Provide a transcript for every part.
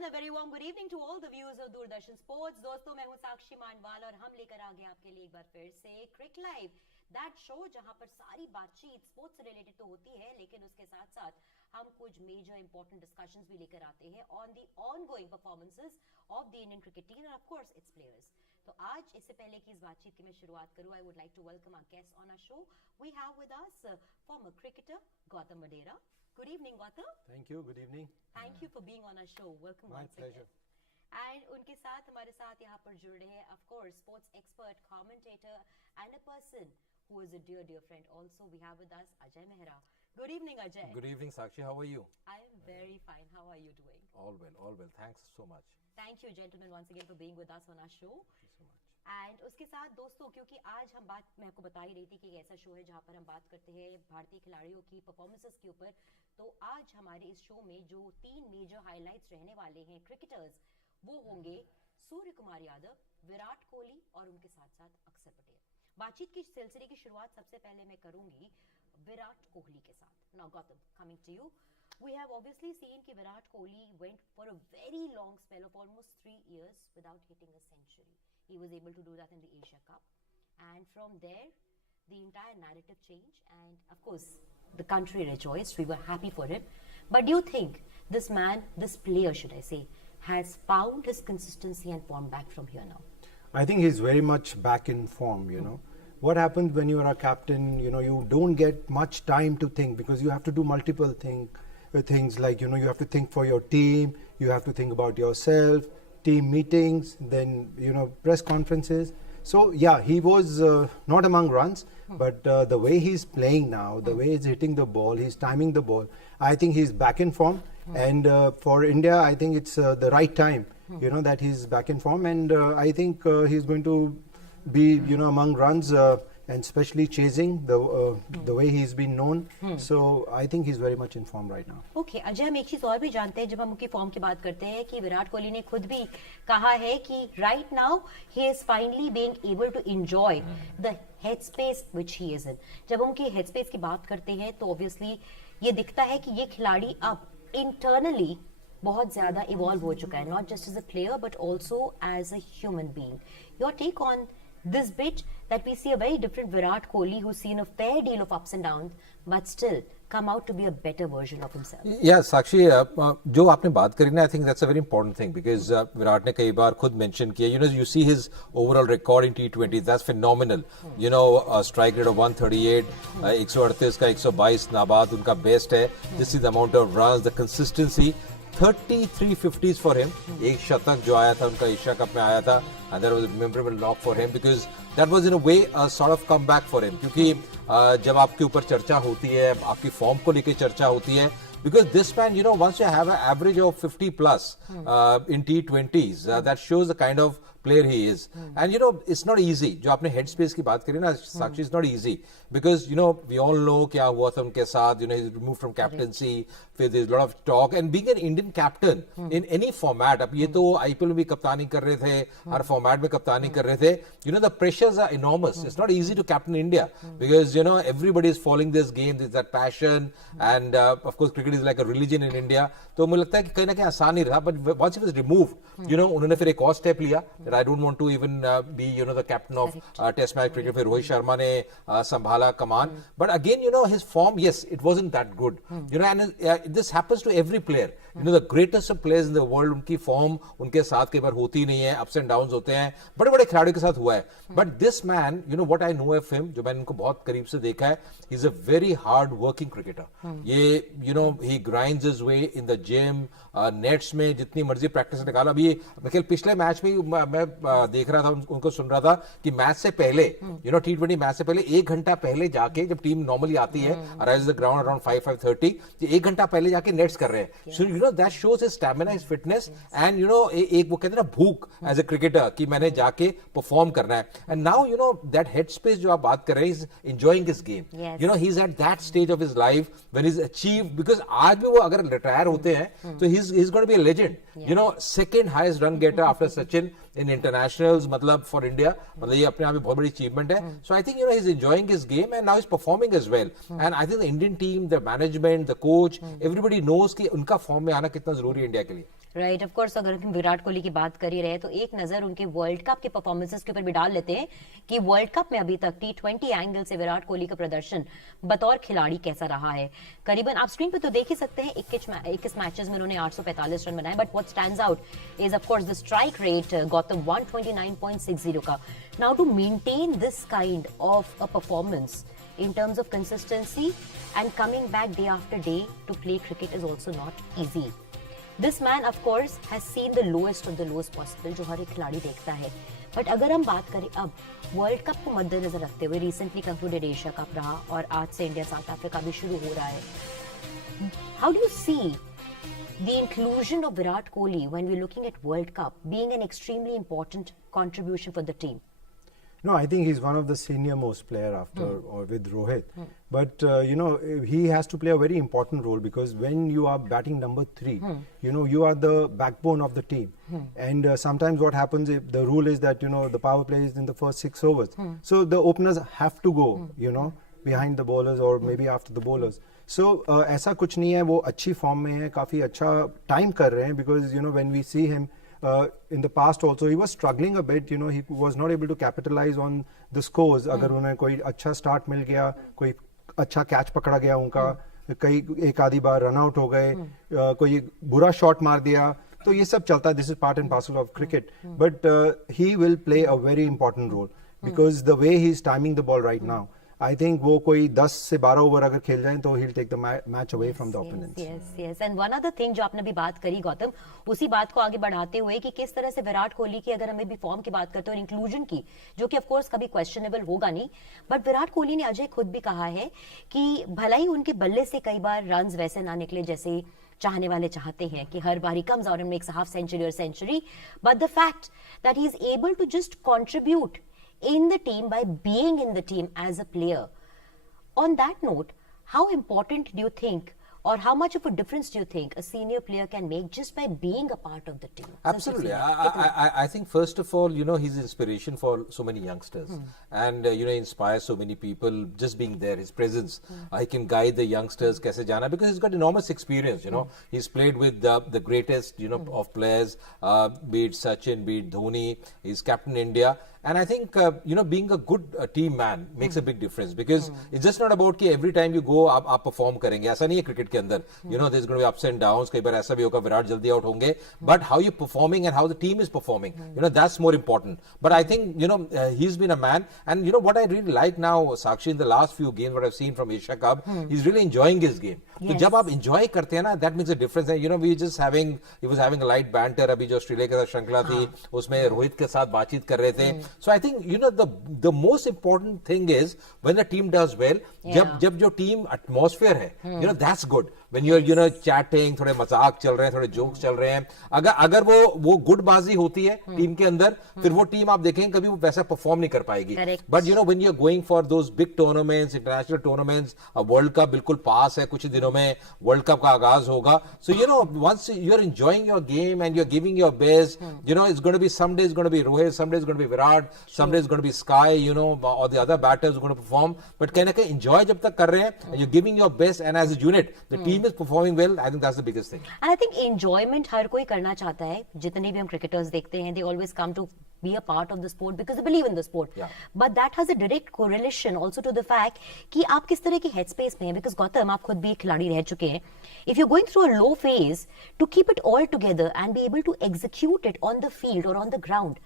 and a very warm good evening to all the viewers of Doordarshan Sports. दोस्तों मैं हूं साक्षी मानवाल और हम लेकर आ गए आपके लिए एक बार फिर से CricLIVE, दैट शो जहां पर सारी बातचीत स्पोर्ट्स से रिलेटेड तो होती है, लेकिन उसके साथ साथ हम कुछ मेजर इंपॉर्टेंट डिस्कशंस भी लेकर आते हैं on the ongoing performances of the Indian cricket team end of course it's players. तो आज इससे पहले कि इस बातचीत की मैं शुरुआत करूं, I would like to welcome our guest on our show. We have with us former cricketer Gautam Madera. Good evening, Gautam. Thank you. Good evening. Thank you for being on our show. Welcome. My once pleasure. Again. And उनके साथ हमारे साथ यहाँ पर जुड़ रहे हैं, of course, sports expert, commentator, and a person who is a dear friend. Also, we have with us Ajay Mehra. Good evening, Ajay. Good evening, Sakshi. How are you? I am very fine. How are you doing? All well, all well. Thanks so much. Thank you, gentlemen, once again for being with us on our show. Thank you so much. And उसके साथ दोस्तों, क्योंकि आज हम बात, मैं आपको बता ही रही थी कि एक ऐसा शो है जहां पर हम बात करते हैं भारतीय खिलाड़ियों की परफॉर्मेंसेस के ऊपर. तो आज हमारे इस शो में जो 3 मेजर हाइलाइट्स रहने वाले हैं क्रिकेटर्स, वो होंगे सूर्य कुमार यादव, विराट कोहली और उनके साथ साथ अक्षर पटेल. बातचीत की सिलसिले की शुरुआत सबसे पहले मैं करूंगी विराट कोहली के साथ. Now Gautam, coming to you. We have obviously seen कि Virat Kohli went for a very long spell of almost 3 years without hitting a century. He was able to do that in the Asia Cup, and from there the entire narrative changed, and of course the country rejoiced. We were happy for him. But do you think this man, this player should I say, has found his consistency and form back from here now? I think he's very much back in form, you know. What happens when you are a captain, you know, you don't get much time to think because you have to do multiple things like, you know, you have to think for your team, you have to think about yourself, team meetings, then, you know, press conferences. So, yeah, he was not among runs, but the way he's playing now, the way he's hitting the ball, he's timing the ball, I think he's back in form. And for India, I think it's the right time, you know, that he's back in form. And I think he's going to be, you know, among runs and especially chasing the way he's been known. So I think he's very much in form right now. Okay, Ajay, हम एक चीज और भी जानते हैं जब हम उनकी फॉर्म की बात करते हैं कि विराट कोहली ने खुद भी कहा है कि right now he is finally being able to enjoy the headspace which he is in. जब उनकी headspace की बात करते हैं तो obviously ये दिखता है कि ये खिलाड़ी अब internally बहुत ज्यादा इवॉल्व हो चुका है, not just as a player but also as a human being. Your take on this bit that we see a very different Virat Kohli who's seen a fair deal of ups and downs but still come out to be a better version of himself. Yeah, Sakshi, जो आपने बात करी ना, I think that's a very important thing because Virat ने कई बार खुद mention किया, you know, you see his overall record in T20, that's phenomenal. You know, strike rate of 138, 138 का 122 नाबाद उनका best है. This is the amount of runs, the consistency. 33 50s for him. एक शतक जो आया था उनका एशिया कप में आया था, and that was a memorable knock for him because that was in a way a sort of comeback for him. क्योंकि जब आपके ऊपर चर्चा होती है, आपकी फॉर्म को लेके चर्चा होती है, because this man, you know, once you have an average of 50 plus in T20s, that shows the kind of player he is. And you know, it's not easy. जो आपने headspace की बात करी ना, Sakshi, it's not easy because you know we all know क्या हुआ था उनके साथ. You know, he's removed from captaincy. There's a lot of talk. And being an Indian captain in any format, अब ये तो IPL में भी कप्तानी कर रहे थे, हर format में कप्तानी कर रहे थे. You know, the pressures are enormous. It's not easy to captain India because you know everybody is following this game. There's that passion, and of course cricket is like a religion in India. तो मुझे लगता है कि कहीं ना कहीं आसान ही रहा. But once it was removed, you know, उन्होंने फिर एक और step लिया. That I don't want to even be, you know, the captain of Test match cricket. फिर रोहित शर्मा ने संभाला कमान. But again, you know, his form, yes, it wasn't that good. You know, and this happens to every player. You know, the greatest of players in the world, उनकी form उनके साथ कई बार होती नहीं है, ups and downs होते हैं. बड़े-बड़े खिलाड़ियों के साथ हुआ है. But this man, you know, what I know of him, जो मैंने उनको बहुत करीब से देखा है, he's a very hard working cricketer. ये, you know, he grinds his way in the gym, nets में जितनी मर्जी प्रैक्टिस निकाला. अभी मैं पिछले मैच में मैं देख रहा था, उनको सुन रहा था कि मैच से पहले, you know, T20 मैच से पहले 1 घंटा पहले जाके, जब टीम नॉर्मली आती है, arrives the ground around 5:30, 1 घंटा पहले जाके नेट्स कर रहे हैं. So you know, that shows his stamina, his fitness, and you know, एक वो कहते हैं ना भूख as a cricketer कि मैंने जाके परफॉर्म करना है. And now you know that headspace जो आप बात कर rहे हैं, he's enjoying his game. Yes. You know, he's at that stage of his life when he's achieved, because आज भी वो अगर रिटायर होते हैं तो he's going to be a legend. You know, second highest run getter after Sachin in internationals, मतलब for India, मतलब ये अपने आप में बहुत बड़ी achievement है. So I think, you know, he's enjoying his game and now he's performing as well. And I think the Indian team, the management, the coach, everybody knows कि उनका फॉर्म में आना कितना जरूरी है इंडिया के लिए. राइट, ऑफ कोर्स अगर हम विराट कोहली की बात कर ही रहे हैं तो एक नजर उनके वर्ल्ड कप के परफॉर्मेंसेस के ऊपर भी डाल लेते हैं कि वर्ल्ड कप में अभी तक T20 एंगल से विराट कोहली का प्रदर्शन बतौर खिलाड़ी कैसा रहा है। करीबन आप स्क्रीन पे तो देख ही सकते हैं 21 मैचेस में उन्होंने 845 रन बनाए, but what stands out is of course the strike rate Gautam 129.60 का। Now to maintain this kind of a performance in terms of consistency and coming back day after day to play cricket is also not easy. This man of course has seen the lowest of the lowest possible जो हर एक खिलाड़ी देखता है। But अगर हम बात करें अब वर्ल्ड कप को मद्देनजर रखते हुए, रिसेंटली कंक्लूडेड एशिया कप रहा और आज से इंडिया साउथ अफ्रीका भी शुरू हो रहा है, how do you see the inclusion of Virat Kohli when we're looking at World Cup being an extremely important contribution for the team? No, I think he's one of the senior most player after or with Rohit. But you know, he has to play a very important role because when you are batting number 3, you know, you are the backbone of the team. And sometimes what happens, if the rule is that, you know, the power play is in the first 6 overs. So the openers have to go, you know, behind the bowlers or maybe after the bowlers. So ऐसा कुछ नहीं है, वो अच्छी form में है, काफी अच्छा टाइम कर रहे हैं because you know when we see him in the past also he was struggling a bit, you know, he was not able to capitalize on the scores. अगर उन्हें कोई अच्छा स्टार्ट मिल गया, कोई अच्छा कैच पकड़ा गया उनका, कई एक आधी बार रन आउट हो गए, कोई बुरा शॉट मार दिया, तो ये सब चलता है. This is part and parcel of cricket, but he will play a very important role because the way he is timing the ball right now. I think वो कोई 10 से 12 ओवर अगर खेल जाए तो he'll take the match away from the opponents. Yes. And one other thing जो आपने भी बात करी गौतम, उसी बात को आगे बढ़ाते हुए कि किस तरह से विराट कोहली की अगर हमें भी फॉर्म की बात करते हैं और इंक्लूजन की, जो कि ऑफ कोर्स कभी क्वेश्चनेबल होगा नहीं, बट विराट कोहली ने अजय खुद भी कहा है कि भला ही उनके बल्ले से कई बार रन्स वैसे ना निकले जैसे चाहने वाले चाहते हैं कि हर बार ही comes out and makes a half century or century, but the fact that he is able to just contribute in the team by being in the team as a player. On that note, how important do you think or how much of a difference do you think a senior player can make just by being a part of the team? Absolutely. I think first of all, you know, he's inspiration for so many youngsters and, you know, inspires so many people just being there, his presence. He can guide the youngsters kaise jana because he's got enormous experience, you know. He's played with the greatest, you know, of players, be it Sachin, be it Dhoni, he's captain India. And I think, you know, being a good team man makes a big difference because it's just not about कि every time you go आप perform करेंगे. ऐसा नहीं है cricket के अंदर. You know, there's going to be ups and downs. कई बार ऐसा भी होगा विराट जल्दी आउट होंगे. But how you performing and how the team is performing, you know, that's more important. But I think, you know, he's been a man. And you know what I really like now, Sakshi, in the last few games what I've seen from Asia Cup, he's really enjoying his game. तो जब आप enjoy करते हैं ना, that makes a difference. And you know, he was having a light banter. अभी जो Australia के साथ श्रृंखला थी, उसमें रोहित के साथ बातचीत कर रहे थे. So I think, you know, the most important thing is when the team does well, जब जो team atmosphere है, you know, that's good. When you're, you know, chatting, थोड़े मजाक चल रहे हैं, थोड़े जोक्स चल रहे हैं, अगर वो गुटबाजी होती है टीम के अंदर, फिर वो टीम आप देखेंगे कभी वो वैसा परफॉर्म नहीं कर पाएगी. But you know when you are going for those big tournaments, international tournaments, world cup बिल्कुल पास है, कुछ दिनों में वर्ल्ड कप का आगाज होगा. So you know once you are enjoying your game and you are giving your best, you know it's going to be some day it's going to be Rohit, some day it's going to be Virat, some day it's going to be Sky, you know, और the other batters going to perform. But कहीं ना कहीं enjoy जब तक कर रहे हैं, you are giving your best and as a unit the team is performing well. I think that's the biggest thing. And I think enjoyment हर कोई करना चाहता है. जितने भी हम क्रिकेटर्स देखते हैं, they always come to be a part of the sport because they believe in the sport. Yeah. But that has a direct correlation also to the fact कि आप किस तरह की headspace में हैं. Because गौतम, आप खुद भी खिलाड़ी रह चुके हैं. If you're going through a low phase, to keep it all together and be able to execute it on the field or on the ground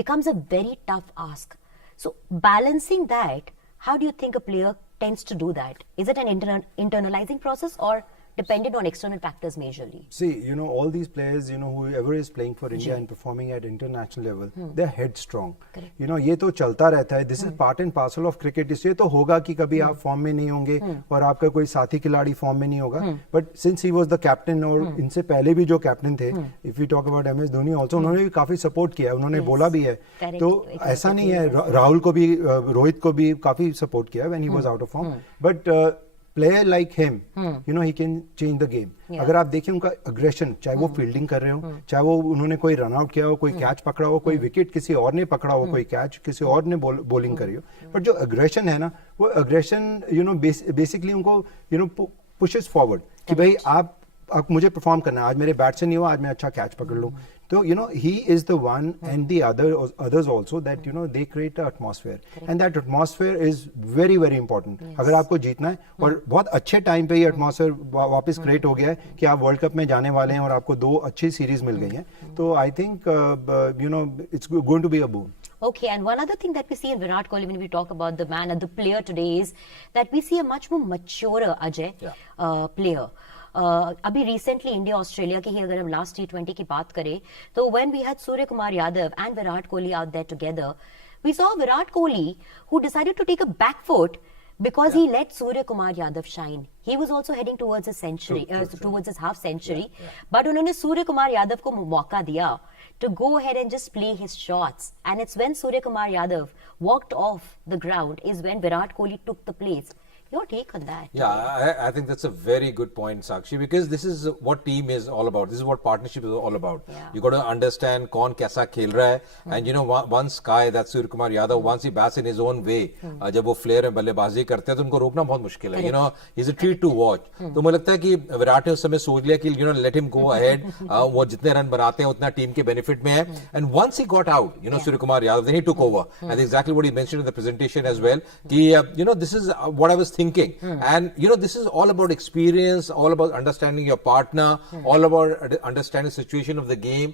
becomes a very tough ask. So balancing that, how do you think a player tends to do that? Is it an internalizing process or dependent on external factors majorly? See, you know, all these players, you know, whoever is playing for India and performing at international level, they're headstrong. Correct. You know, ये तो चलता रहता है. This is part and parcel of cricket. इसलिए तो होगा कि कभी आप फॉर्म में नहीं होंगे और आपका कोई साथी खिलाड़ी फॉर्म में नहीं होगा. But since he was the captain और इनसे पहले भी जो कैप्टन थे, if we talk about MS Dhoni also, उन्होंने भी काफी सपोर्ट किया, उन्होंने बोला भी है. तो ऐसा नहीं है. राहुल को भी, रोहित को भी काफी सपोर्ट किया when he was out of form. But player like him, you know, he can change the game. अगर आप देखें उनका अग्रेशन, चाहे वो फील्डिंग कर रहे हो, चाहे वो उन्होंने कोई रन आउट किया हो, कोई कैच पकड़ा हो, कोई विकेट किसी और ने पकड़ा हो, कोई कैच किसी और ने बॉलिंग करी हो, बट जो अग्रेशन है ना, वो अग्रेशन, यू नो, बेसिकली उनको, यू नो, पुशेस फॉरवर्ड कि भाई आप आप मुझे परफॉर्म करना है, आज मेरे बैट से नहीं हुआ, आज मैं अच्छा कैच पकड़ लूं. तो he is the one and the others also that they create an atmosphere. And that atmosphere is very very important. अगर आपको जीतना है, और बहुत अच्छे टाइम पे ये एटमॉस्फेयर वापस क्रिएट हो गया है कि आप वर्ल्ड कप में जाने वाले हैं और आपको 2 अच्छी सीरीज मिल गई हैं. तो I think it's going to be a boon. Okay, and one other thing that we see in Virat Kohli when we talk about the man and the player today is that we see a much more mature Ajay player. अभी recently India Australia की ही अगर हम last T20 की बात करें तो when we had Suryakumar Yadav and Virat Kohli out there together, we saw Virat Kohli who decided to take a back foot because he let Surya Kumar Yadav shine. He was also heading towards his century, towards his half century. But उन्होंने सूर्य कुमार यादव को मौका दिया to go ahead and just play his shots. And it's when Surya Kumar Yadav walked off the ground is when Virat Kohli took the place. Your take on that? Yeah, I think that's a very good point, Sakshi, because this is what team is all about. This is what partnership is all about. Yeah. You got to understand कौन कैसा खेल रहा है, and once guy that Surya Kumar Yadav, once he bats in his own way, जब वो flare में बल्लेबाजी करते हैं तो उनको रोकना बहुत मुश्किल है. He's a treat to watch. तो मुझे लगता है कि विराट ने उस समय सोच लिया कि let him go ahead. वो जितने रन बनाते हैं उतना टीम के बेनिफिट में है. And once he got out, Surya Kumar Yadav, then he took over. And exactly what he mentioned in the presentation as well. कि this is what I was thinking. And this is all about experience, all about understanding your partner, all about understanding the situation of the game,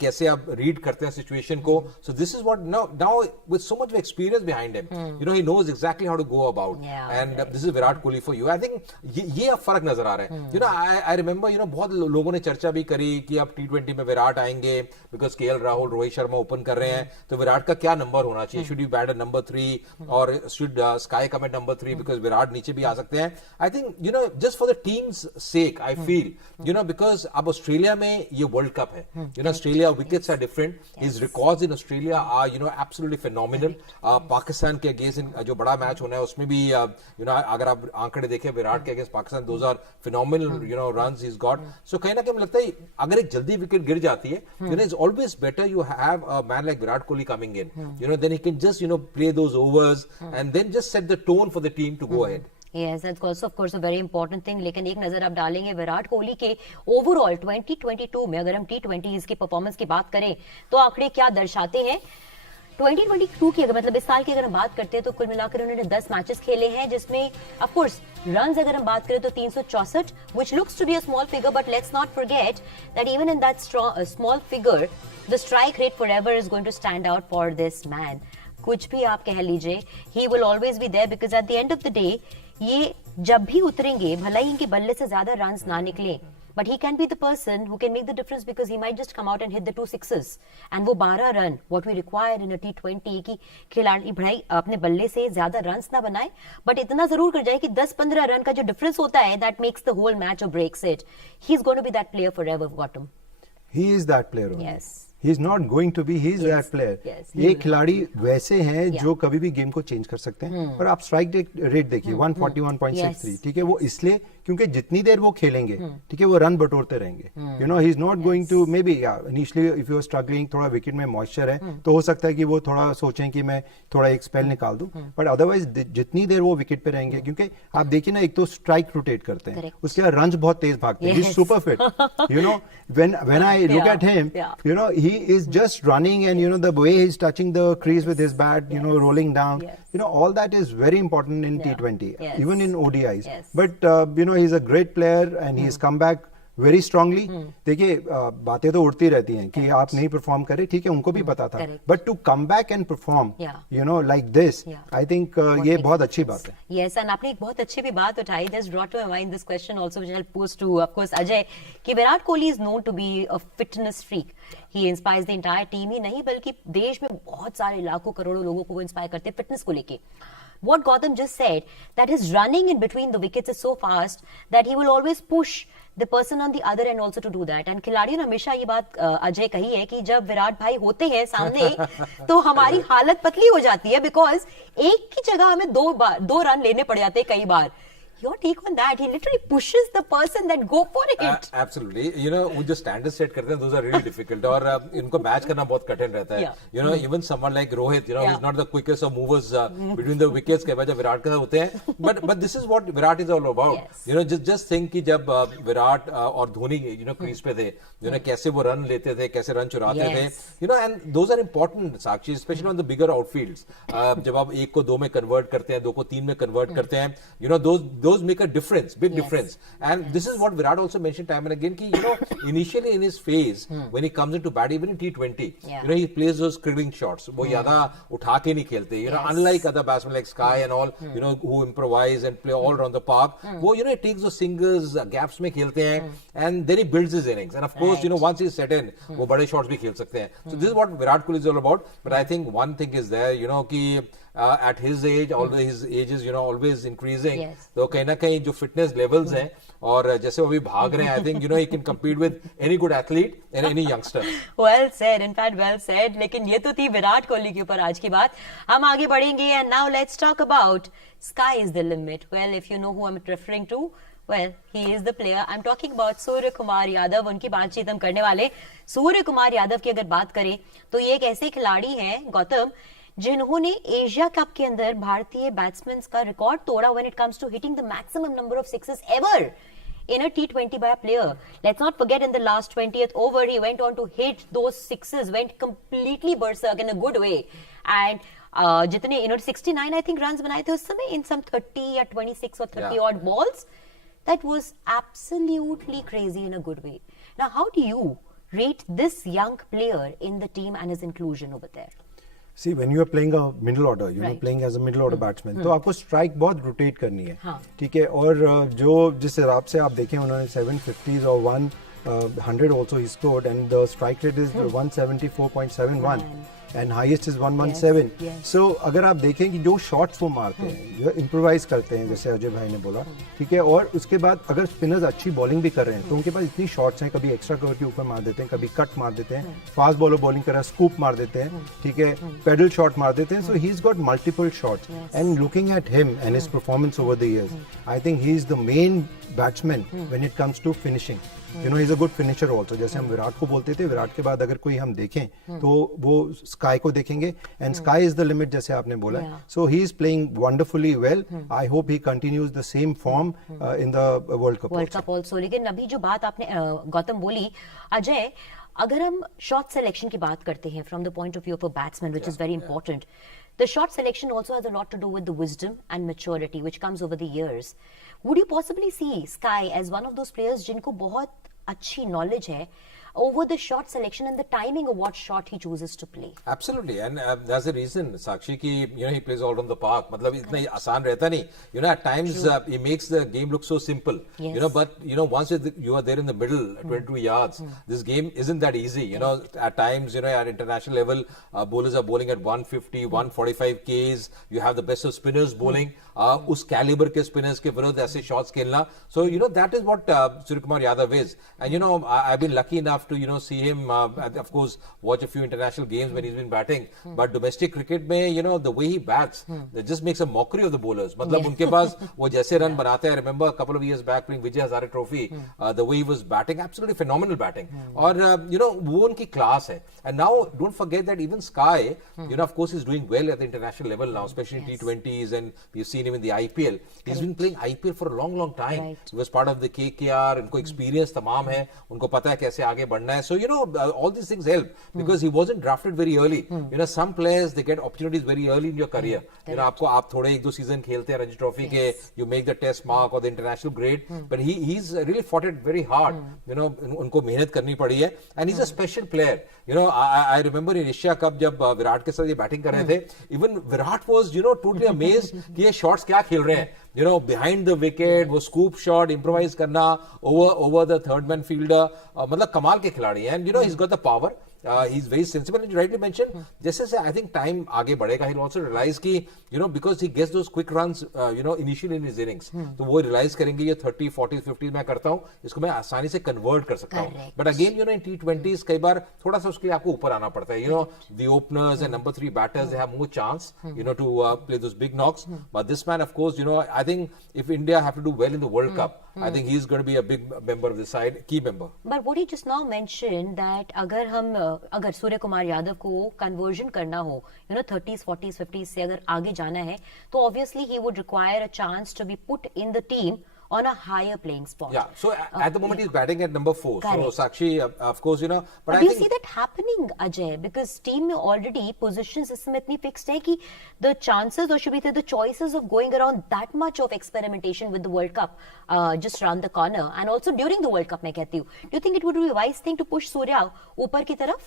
कैसे आप read करते हैं situation को. So this is what now with so much of experience behind him, he knows exactly how to go about. And this is Virat Kohli for you. I think ये अब फर्क नजर आ रहा है. I remember बहुत लोगों ने चर्चा भी करी कि अब T20 में विराट आएंगे because KL Rahul, Rohit Sharma open कर रहे हैं, तो विराट का क्या नंबर होना चाहिए? Should he bat at number 3 or should Sky come at number 3 because Virat नीचे भी आ सकते हैं. I think just for the team's sake, I feel because अब ऑस्ट्रेलिया में ये वर्ल्ड कप है. Australia wickets are different. His records in Australia are absolutely phenomenal. Pakistan के against जो बड़ा मैच होना है उसमें भी अगर आप आंकड़े देखें विराट के against Pakistan, those are phenomenal runs he's got. So कहीं ना कहीं मुझे लगता है अगर एक जल्दी विकेट गिर जाती है, it's always better you have a man like Virat Kohli coming in. Then he can just play those overs and then just set the tone for the team to go ahead. Yes, that's also of course a very important thing. लेकिन एक नजर आप डालेंगे विराट कोहली के overall 2022 में, अगर हम T20 की परफॉर्मेंस की बात करें तो आंकड़े क्या दर्शाते हैं. 2022 की मतलब इस साल की अगर हम बात करते हैं तो कुल मिलाकर उन्होंने 10 मैचेस खेले हैं, जिसमें ऑफ कोर्स रन्स अगर हम बात करें तो 364, which looks to be a small figure, but let's not forget that even in that small figure, the strike rate forever is going to stand out for this man. कुछ भी आप कह लीजिए, he will always be there because at the end of the day, ये जब भी उतरेंगे भला ही इनके बल्ले से ज्यादा रन्स ना निकले, but he can be the person who can make the difference because he might just come out and hit the 2 sixes and वो 12 run what we require in a T20 की खिलाड़ी भाई अपने बल्ले से ज्यादा रन्स ना बनाए, बट इतना जरूर कर जाए कि 10-15 रन का जो डिफरेंस होता है that makes the whole match or breaks it. He's going to be that player forever, Gautam. He is that player. Yes. He's not going to be, he's that player. ये खिलाड़ी वैसे हैं जो कभी भी गेम को चेंज कर सकते हैं. और आप स्ट्राइक रेट देखिए 141.63, ठीक है, वो इसलिए क्योंकि जितनी देर वो खेलेंगे, ठीक है, वो रन बटोरते रहेंगे. He is not going to may be initially if you are struggling, थोड़ा विकेट में मॉइस्चर है तो हो सकता है कि वो थोड़ा सोचें कि मैं थोड़ा एक स्पेल निकाल दूं, बट अदरवाइज जितनी देर वो विकेट पे रहेंगे, क्योंकि आप देखिए ना, एक तो स्ट्राइक रोटेट करते हैं, उसके बाद रन बहुत तेज भागते हैं, he is super fit. When I look at him, he is just running and the way he's touching the crease with his bat, rolling down, all that is very important in T20, even in ODIs. But he's a great player and he's come back very strongly. देखिए बातें तो उड़ती रहती हैं कि आप नहीं perform करे, ठीक है, उनको भी पता था, but to come back and perform like this, I think ये बहुत अच्छी बात है. Yes, and आपने एक बहुत अच्छी भी बात उठाई, just brought to my mind this question also which I'll pose to of course Ajay, कि Virat Kohli is known to be a fitness freak. He inspires the entire team ही नहीं बल्कि देश में बहुत सारे लाखों करोड़ों लोगों को वो इंस्पायर करते हैं फिटनेस को लेके. What Gautam just said, that his running in between the wickets is so fast that he will always push the person on the other end also to do that. And खिलाड़ियों ने हमेशा ये बात अजय कही है कि जब विराट भाई होते हैं सामने तो हमारी हालत पतली हो जाती है, बिकॉज एक की जगह हमें दो रन लेने पड़ जाते हैं कई बार. Your take on that? He literally pushes the person that go for it. Absolutely. वो जो standards set करते हैं, those are really difficult. और इनको match करना बहुत कठिन रहता है. Even someone like Rohit, who's not the quickest of movers between the wickets के बाद जब विराट के साथ होते हैं. But this is what Virat is all about. Yes. Just think कि जब विराट और धोनी क्रीज पे थे, कैसे वो रन लेते थे, कैसे रन चुराते थे. And those are important, Sakshi, especially on the bigger outfields. जब आप 1 को 2 में convert करते हैं, 2 को 3 में convert करते हैं, those make a difference, big difference. And this is what Virat also mentioned time and again, कि initially in his phase, when he comes into bat, even in T20, he plays those cribbing shots. वो ज़्यादा उठा के नहीं खेलते. Unlike other batsmen like Sky and all, who improvise and play all around the park, वो he takes those singles, gaps में खेलते हैं, and then he builds his innings. And of course, once he's set in, वो बड़े shots भी खेल सकते हैं. So this is what Virat Kohli is all about. But I think one thing is there, कि at his age, although his age is always increasing, तो कहीं ना कहीं जो fitness levels हैं और जैसे वो अभी भाग रहे हैं, I think he can compete with any good athlete and any youngster. Well said, in fact well said. लेकिन ये तो थी विराट कोहली के ऊपर आज की बात. हम आगे बढ़ेंगे and now let's talk about sky is the limit. Well, if you know who I'm referring to, well, he is the player. I'm talking about Surya Kumar Yadav. उनकी बातचीत हम करने वाले. सूर्य कुमार यादव की अगर बात करें तो ये एक ऐसे खिलाड़ी हैं, गौतम, जिन्होंने एशिया कप के अंदर भारतीय बैट्समैन का रिकॉर्ड तोड़ा when it comes to hitting the maximum number of sixes ever in a T20 by a player. Let's not forget in the last 20th over, he went on to hit those sixes, went completely berserk in a good way. And जितने 69 I think runs बनाए थे उस समय in some 30 or 26 or 30 odd balls. That was absolutely crazy in a good way. Now, how do you rate this young player in the team and his inclusion over there? See, when you are playing a middle order, playing as a middle order batsman, तो आपको strike बहुत rotate करनी है, ठीक है. और जो जिस हिसाब से आप देखें, उन्होंने 750s और 100 also he scored, and the strike rate is 174.71 and highest is 117. So अगर आप देखें कि जो shots वो मारते हैं, जो improvise करते हैं, जैसे अजय भाई ने बोला, ठीक है. और उसके बाद अगर spinners अच्छी bowling भी कर रहे हैं, तो उनके पास इतनी shots हैं, कभी extra cover के ऊपर मार देते हैं, कभी cut मार देते हैं, fast bowler bowling कर रहा है, scoop मार देते हैं, ठीक है, pedal shot मार देते हैं. So he's got multiple shots. And looking at him and his performance over the years, I think he's the main batsman when it comes to finishing. He's a good finisher also. जैसे हम विराट को बोलते थे, विराट के बाद अगर कोई हम देखें तो वो स्काई को देखेंगे, and sky is the limit जैसे आपने बोला. So he is playing wonderfully well. I hope he continues the same form in the World Cup. World Cup also. लेकिन अभी जो बात आपने गौतम बोली, अजय, अगर हम shot selection की बात करते हैं from the point of view of a batsman, which is very important, the shot selection also has a lot to do with the wisdom and maturity which comes over the years. Would you possibly see Sky as one of those players जिनको बहुत अच्छी knowledge है over the shot selection and the timing of what shot he chooses to play? Absolutely, and that's the reason, Sakshi, ki he plays all around the park. मतलब इतना आसान रहता नहीं. At times he makes the game look so simple. But once you are there in the middle, 22 yards, this game isn't that easy. At times, at international level, bowlers are bowling at 150, 145 Ks. You have the best of spinners bowling. उस caliber के spinners के विरुद्ध ऐसे shots खेलना. So that is what Surya Kumar Yadav is. And I've been lucky enough to see him, of course, watch a few international games when he's been batting. But domestic cricket में the way he bats, that just makes a mockery of the bowlers. मतलब उनके पास वो जैसे run बनाते हैं. I remember a couple of years back playing Vijay Hazare Trophy, the way he was batting, absolutely phenomenal batting. और वो उनकी class है. And now don't forget that even Sky, of course, he's doing well at the international level now, especially in T20s, and we've seen him in the IPL. He's been playing IPL for a long, long time. He was part of the KKR. उनको experience तमाम है. उनको पता है कैसे आगे बढ़ना है. So all these things help because he wasn't drafted very early. Some players, they get opportunities very early in your career. आप थोड़े 1-2 season खेलते हैं रणजी ट्रॉफी के, you make the test mark or the international grade, but he's really fought it very hard. उनको मेहनत करनी पड़ी है, and he's a special player. I remember in Asia Cup जब विराट के साथ ये बैटिंग कर रहे थे, even Virat was totally amazed कि ये shots क्या खेल रहे हैं. Behind the wicket, वो scoop shot, improvise करना over the third man fielder, मतलब कमाल के खिलाड़ी हैं. And he's got the power. He's very sensible, and you rightly mentioned. जैसे से I think time आगे बढ़ेगा, he'll also realize कि because he gets those quick runs, initially in his innings, तो वो realize करेंगे ये 30, 40, 50 मैं करता हूँ, इसको मैं आसानी से convert कर सकता हूँ. But again, in T20s कई बार थोड़ा सा उसके लिए आपको ऊपर आना पड़ता है. The openers and number 3 batters, they have more chance, to play those big knocks. But this man, of course, I think if India have to do well in the World Cup, I think he's going to be a big member of the side, key member. But what he just now mentioned that अगर सूर्य कुमार यादव को conversion करना हो, 30s, 40s, 50s से अगर आगे जाना है, तो obviously he would require a chance to be put in the team on a higher playing spot. Yeah, so at the moment he's batting at number 4. Correct. So Sakshi, of course, but do you see that happening, Ajay? Because team में already positions इसमें इतनी fixed है कि the chances, or should we say the choices of going around that much of experimentation with the World Cup just around the corner, and also during the World Cup, मैं कहती हूँ. Do you think it would be a wise thing to push Surya ऊपर की तरफ?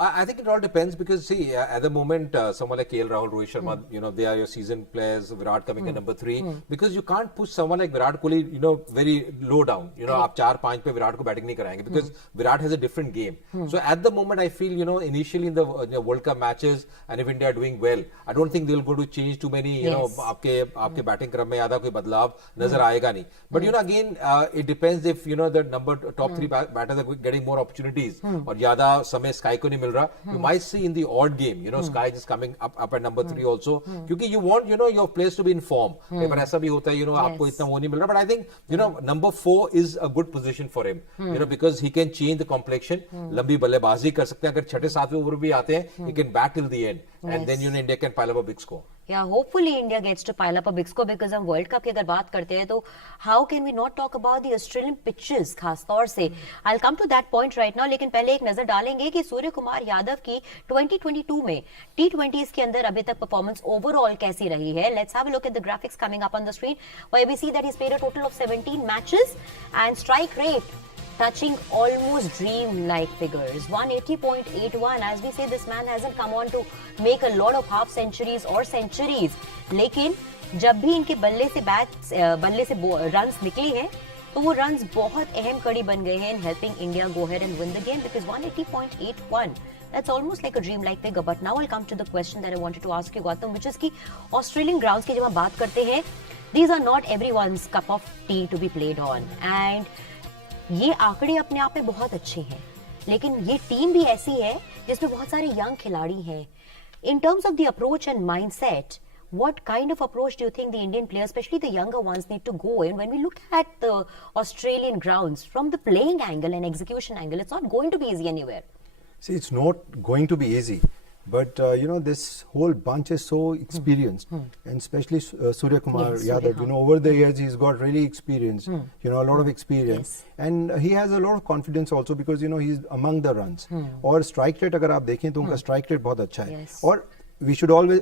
I think it all depends, because see, at the moment, someone like KL Rahul, Rohit Sharma, they are your seasoned players. Virat coming at number 3, because you can't push someone like Virat Kohli, very low down. आप 4-5 पे विराट को batting नहीं कराएंगे, because Virat has a different game. So at the moment, I feel, initially in the World Cup matches, and if India are doing well, I don't think they'll go to change too many, आपके batting क्रम में ज़्यादा कोई बदलाव नजर आएगा नहीं. But again, it depends if the top 3 batters are getting more opportunities, और ज़्यादा समय Sky को नहीं मिल रहा. You might see in the odd game, Sky just coming up at number 3 also, क्योंकि you want your players to be in form. पर ऐसा भी होता है, आपको इतना वो नहीं मिल रहा. But I think number 4 is a good position for him, because he can change the complexion. लंबी बल्लेबाजी कर सकते हैं. अगर 6-7वें ओवर भी आते हैं, he can bat till the end, and then India can pile up a big score. Yeah, hopefully India gets to pile up a big score, because हम World Cup की अगर बात करते हैं तो how can we not talk about the Australian pitches खास तौर से. I'll come to that point right now, लेकिन पहले एक नजर डालेंगे कि सूर्य कुमार यादव की 2022 में T20s के अंदर अभी तक परफॉर्मेंस ओवरऑल कैसी रही है. Let's have a look at the graphics coming up on the screen, where we see that he's played a total of 17 matches and strike rate touching almost dream-like figures, 180.81. As we say, this man hasn't come on to make a lot of half centuries or centuries. लेकिन जब भी इनके बल्ले से runs निकली हैं, तो वो रन्स बहुत अहम कड़ी बन गए हैं in helping India go ahead and win the game, because 180.81. That's almost like a dream-like figure. But now I'll come to the question that I wanted to ask you, Gautam, which is कि Australian grounds की जब हम बात करते हैं, these are not everyone's cup of tea to be played on. And ये आंकड़े अपने आप में बहुत अच्छे हैं, लेकिन ये टीम भी ऐसी है जिसमें बहुत सारे यंग खिलाड़ी हैं. In terms of the approach and mindset, what kind of approach do you think the Indian players, especially the younger ones, need to go in when we look at the Australian grounds from the playing angle and execution angle? It's not going to be easy anywhere. See, it's not going to be easy. But, this whole bunch is so experienced, and especially Surya Kumar Yadav, over the years he's got really experience, a lot of experience. Yes. And he has a lot of confidence also, because, he's among the runs. Or strike rate, अगर आप देखें तो उनका strike rate बहुत अच्छा है. और we should always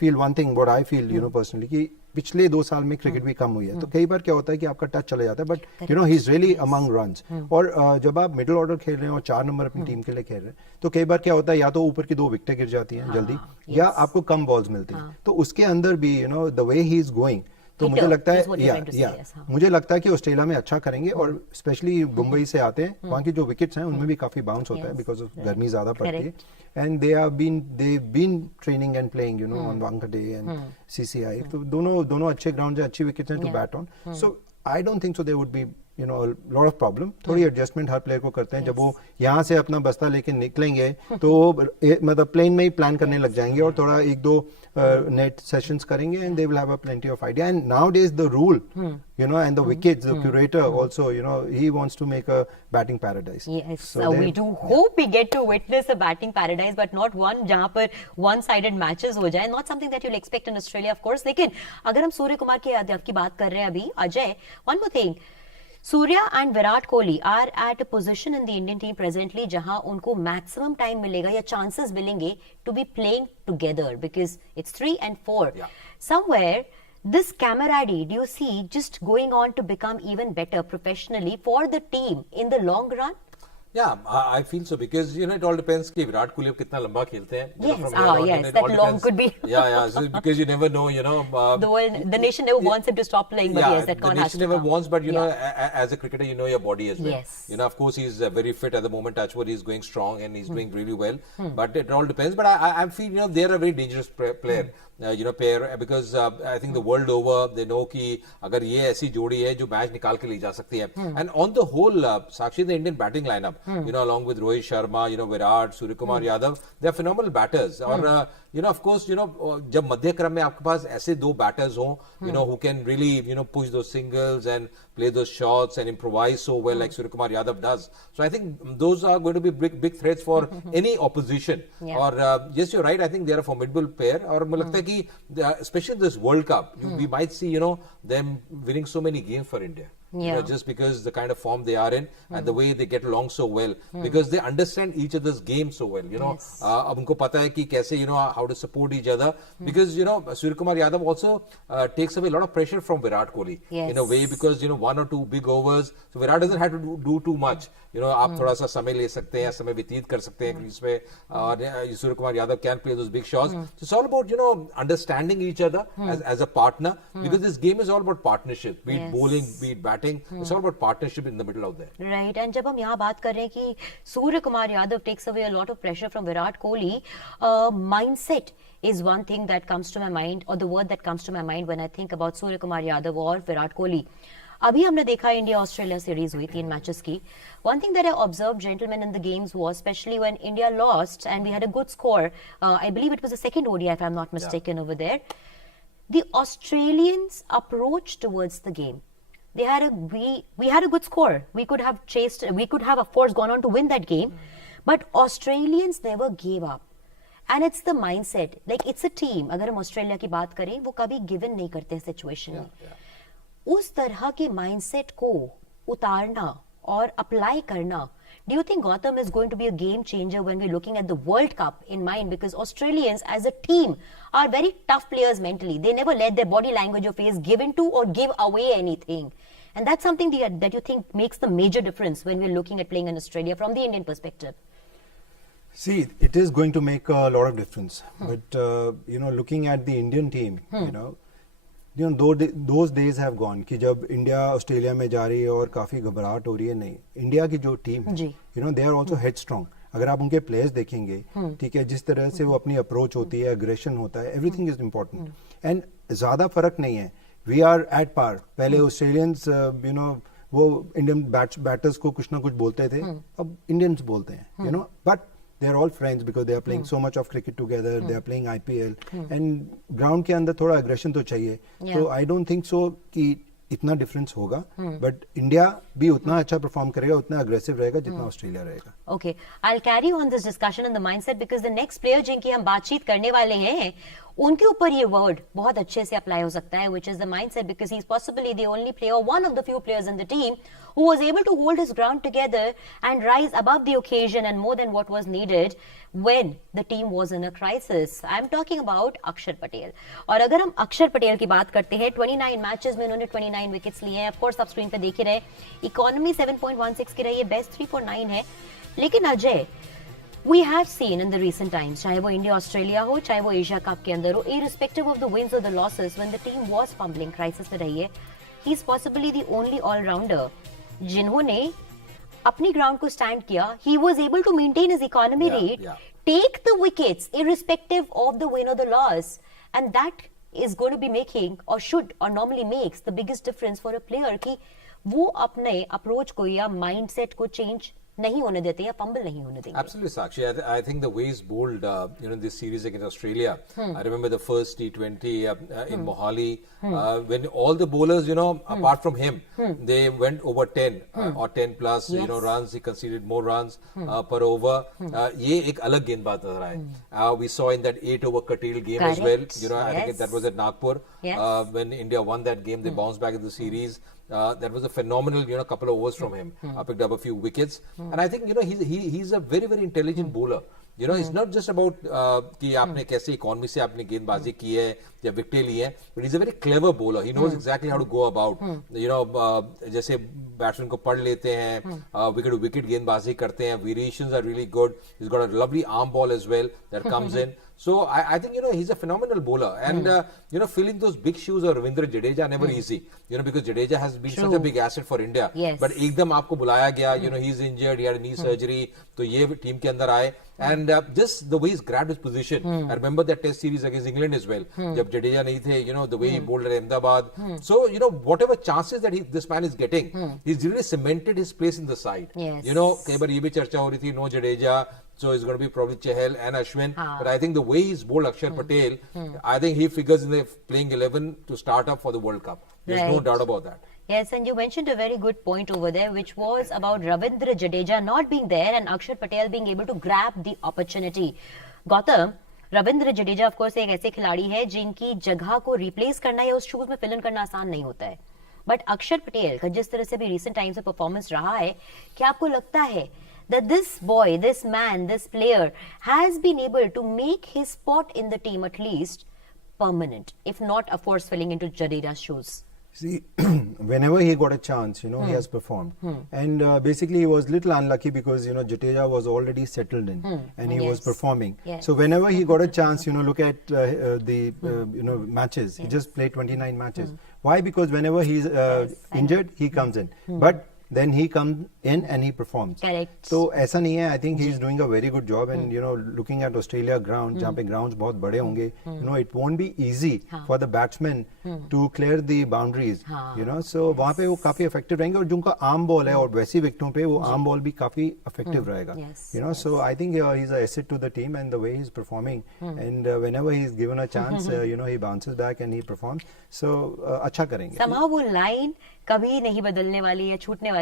feel one thing, what I feel, personally, कि पिछले 2 साल में क्रिकेट भी कम हुई है, तो कई बार क्या होता है कि आपका टच चला जाता है, but he is really among runs. और जब आप मिडिल ऑर्डर खेल रहे हैं और 4 नंबर अपनी टीम के लिए खेल रहे हैं, तो कई बार क्या होता है, या तो ऊपर की 2 विकेटें गिर जाती हैं जल्दी, या आपको कम बॉल्स मिलती हैं. तो उसके अंदर भी the way he is going, तो मुझे लगता है मुझे लगता है कि ऑस्ट्रेलिया में अच्छा करेंगे. और स्पेशली मुंबई से आते हैं, वहाँ की जो विकेट्स हैं उनमें भी काफी बाउंस होता है, बिकॉज ऑफ गर्मी ज्यादा पड़ती है. And they've been training and playing, on Wankhede and CCI. So दोनों अच्छे grounds हैं, अच्छी wickets हैं to bat on. So I don't think so there would be a lot of problem. थोड़ी adjustment हर player को करते हैं. जब वो यहाँ से अपना बस्ता लेके निकलेंगे, तो मतलब plane में ही plan करने लग जाएंगे, और थोड़ा 1-2 net sessions करेंगे, and they will have a plenty of idea. And nowadays the rule, and the wickets, the curator also, he wants to make a batting paradise. Yes, so we do hope we get to witness a batting paradise, but not one जहाँ पर one-sided matches हो जाए. Not something that you'll expect in Australia, of course. लेकिन अगर हम सूर्य कुमार के यादव की बात कर रहे हैं अभी, Ajay, one more thing. Surya and Virat Kohli are at a position in the Indian team presently जहां उनको maximum time मिलेगा या chances मिलेंगे to be playing together, because it's 3 and 4. Yeah. Somewhere this camaraderie, do you see just going on to become even better professionally for the team in the long run? Yeah, I feel so because it all depends कि विराट कोहली अब कितना लंबा खेलते हैं. Yes, From here on, yes, it that all long depends. could be. Yeah. So because you never know, The nation never wants him to stop playing, but yes, that the con has nation to never come. wants, but as a cricketer, you know your body as well. Yes. Of course, he's very fit at the moment. Touchwood, he's going strong and he's doing really well. But it all depends. But I feel they're a very dangerous player. Pair because I think the world over they know कि अगर ये ऐसी जोड़ी है जो match निकाल के ले जा सकती है. And on the whole, Sakshi, the Indian batting lineup, along with Rohit Sharma, Virat, Suryakumar Yadav, they are phenomenal batters. और of course, जब मध्य क्रम में आपके पास ऐसे दो batters हों, who can really push those singles and play those shots and improvise so well like Suryakumar Yadav does. So I think those are going to be big threats for any opposition. Yeah. Or yes, you're right. I think they are a formidable pair. और मुझे लगता है कि especially in this World Cup, we might see them winning so many games for India. Yeah. Just because the kind of form they are in and the way they get along so well, because they understand each other's game so well. Yes. अब उनको पता है कि कैसे how to support each other, because Suryakumar Yadav also takes away a lot of pressure from Virat Kohli in a way, because 1 or 2 big overs, so Virat doesn't have to do too much. आप थोड़ा सा समय ले सकते हैं, समय व्यतीत कर सकते हैं क्रीज पे, और Suryakumar Yadav can play those big shots. So it's all about understanding each other as a partner, because this game is all about partnership, be it bowling, be it batting. It's all about partnership in the middle out there. Right. And जब हम यहाँ बात कर रहे हैं कि Suryakumar Yadav takes away a lot of pressure from Virat Kohli, mindset is one thing that comes to my mind, or the word that comes to my mind when I think about Suryakumar Yadav or Virat Kohli. अभी हमने देखा India Australia series हुई 3 matches की. One thing that I observed, gentlemen, in the games was, especially when India lost and we had a good score, I believe it was the second ODI if I'm not mistaken over there, the Australians' approach towards the game. We had a good score. We could have of course gone on to win that game, but Australians never gave up. And it's the mindset. Like, it's a team. अगर हम Australia की बात करें, वो कभी given नहीं करते situation में. उस तरह के माइंडसेट को उतारना और अप्लाई करना, do you think, Gautam, is going to be a game changer when we're looking at the World Cup in mind? Because Australians as a team are very tough players mentally. They never let their body language or face give into or give away anything. And that's something that you think makes the major difference when we're looking at playing in Australia from the Indian perspective. See, it is going to make a lot of difference. But, looking at the Indian team, those days have gone कि जब India Australia में जा रही है और काफी घबराहट हो रही है. नहीं, इंडिया की जो टीम है, they are also headstrong. अगर आप उनके प्लेयर्स देखेंगे, ठीक है, जिस तरह से वो अपनी अप्रोच होती है, एग्रेशन होता है, एवरीथिंग इज इम्पोर्टेंट. एंड ज्यादा फर्क नहीं है. We are at par. पहले ऑस्ट्रेलियंस वो इंडियन बैटर्स को कुछ ना कुछ बोलते थे, अब इंडियंस बोलते हैं, but they are all friends because they are playing so much of cricket together. They are playing IPL and ground के अंदर थोड़ा aggression तो चाहिए. So I don't think so कि इतना डिफरेंस होगा, बट इंडिया भी उतना अच्छा परफॉर्म करेगा, उतना अग्रेसिव रहेगा जितना ऑस्ट्रेलिया रहेगा. Okay, I will carry on this discussion in the mindset because the next player जिनकी हम बातचीत करने वाले हैं, उनके ऊपर ये वर्ड बहुत अच्छे से अप्लाई हो सकता है, which is the mindset, because he is possibly the only player, one of the few players in the team who was able to hold his ground together and rise above the occasion and more than what was needed when the team was in a crisis. I am talking about Akshar Patel. और अगर हम अक्षर पटेल की बात करते हैं, 29 matches में उन्होंने 29 विकेट्स लिए हैं. ऑफ कोर्स आप स्क्रीन पे देख ही रहे, इकोनॉमी 7.16 की रही है, बेस्ट 349 है. लेकिन Ajay, we have seen in the recent times, चाहे वो इंडिया ऑस्ट्रेलिया हो, चाहे वो एशिया कप के अंदर हो, irrespective of the wins or the losses, when the team was fumbling, crisis में रही है, he is possibly the only all-rounder जिन्होंने अपनी ग्राउंड को स्टैंड किया. He was able to maintain his economy rate, take the wickets irrespective of the win or the loss, and that is going to be making, or should, or normally makes the biggest difference for a player कि वो अपने approach को या mindset को change नहीं होने देते या फंबल नहीं होने देंगे. Absolutely, Sakshi. I think the way he's bowled, this series against Australia. I remember the first T20 in Mohali, when all the bowlers, apart from him, they went over 10 or 10 plus, runs. He conceded more runs per over. ये एक अलग गेंदबाज नजर आए. We saw in that 8-over curtailed game as well. I think that was at Nagpur. When India won that game, they bounced back in the series. That was a phenomenal, couple of overs from him. Picked up a few wickets, and I think he's a very, very intelligent bowler. You know, it's not just about कि आपने कैसे economy से आपने गेंदबाजी की है या विकेटें ली है, but he's a very clever bowler. He knows exactly how to go about. You know, जैसे बैट्समैन को पढ़ लेते हैं, विकेट टू विकेट गेंदबाजी करते हैं. Variations are really good. He's got a lovely arm ball as well that comes in. So I think, you know, he's a phenomenal bowler, and you know, filling those big shoes of Ravindra Jadeja never easy. You know, because Jadeja has been such a big asset for India. Yes. But एकदम आपको बुलाया गया, you know, he's injured, he had a knee surgery, तो ये team के अंदर आए, and just the way he's grabbed his position. I remember that Test series against England as well. जब Jadeja नहीं थे, you know, the way he bowled at Ahmedabad. So, you know, whatever chances that this man is getting, he's really cemented his place in the side. Yes. You know, कई बार ये भी चर्चा हो रही थी, no Jadeja. So it's going to be probably Chahal and Ashwin. But I think the way he's bowled Akshar Patel, I think he figures in the playing 11 to start up for the World Cup. There's no doubt about that. Yes, and you mentioned a very good point over there, which was about Ravindra Jadeja not being there and Akshar Patel being able to grab the opportunity. Gautam, Ravindra Jadeja of course एक ऐसे खिलाड़ी है जिनकी जगह को replace करना या उस शूज में फिल इन करना आसान नहीं होता है, बट अक्षर पटेल का जिस तरह से भी रिसेंट टाइम्स में परफॉर्मेंस रहा है, क्या आपको लगता है that this boy, this man, this player has been able to make his spot in the team at least permanent, if not, of course, filling into Jadeja's shoes? See, whenever he got a chance, you know, he has performed. And basically, he was little unlucky because, you know, Jadeja was already settled in and he was performing. Yes. So whenever he got a chance, you know, look at you know, matches. He just played 29 matches. Why? Because whenever he's injured, he comes in. But then he comes in and he performs. Correct. So ऐसा नहीं है. I think he is doing a very good job. And you know, looking at Australia ground, जहाँ पे grounds बहुत बड़े होंगे, you know, it won't be easy for the batsmen to clear the boundaries. You know, so वहाँ पे वो काफी effective रहेंगे, और जिनका arm ball है और वैसी विकेटों पे वो arm ball भी काफी effective रहेगा. You know, so I think he's an asset to the team, and the way he's performing, and whenever he's given a chance, you know, he bounces back and he performs. So अच्छा करेंगे. Somehow वो line कभी नहीं बदलने वाली है, छूटने वाली.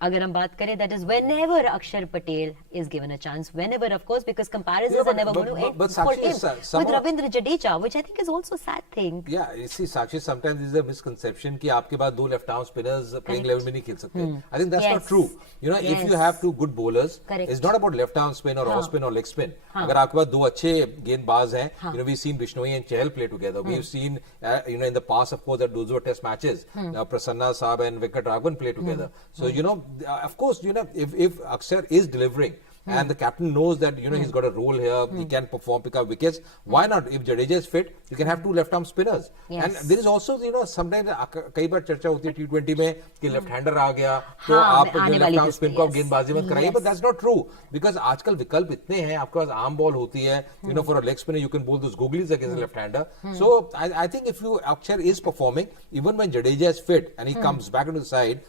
अगर हम बात करें, that is whenever Akshar Patel is given a chance, whenever, of course, because comparisons are never going to end for him with Ravindra Jadeja, which I think is also a sad thing. Yeah, you see, Sakshi, sometimes there's a misconception कि आपके पास दो left arm spinners playing level में नहीं खेल सकते. I think that's not true. You know, if you have two good bowlers, it's not about left arm spin or off spin or leg spin. अगर आपके पास दो अच्छे गेंदबाज हैं, you know, we've seen Bishnoi and Chahal play together. We've seen, you know, in the past, of course, that those were test matches. Prasanna Saab and Venkat Raghavan play together. So, you know, of course, you know, if Akshar is delivering, and the captain knows that, you know, he's got a role here, he can perform, pick up wickets, why not? If Jadeja is fit, you can have two left arm spinners. And there is also, you know, sometimes कई बार चर्चा होती है T20 में कि left hander आ गया तो आप left arm spin को आप गेंदबाजी मत कराइए, but that's not true, because आजकल विकल्प इतने हैं, आपके पास आर्म बॉल होती है, you know, for a leg spinner you can bowl those googlies against a left hander. So I think if you Akshar is performing, even when Jadeja is fit and he comes back into the side,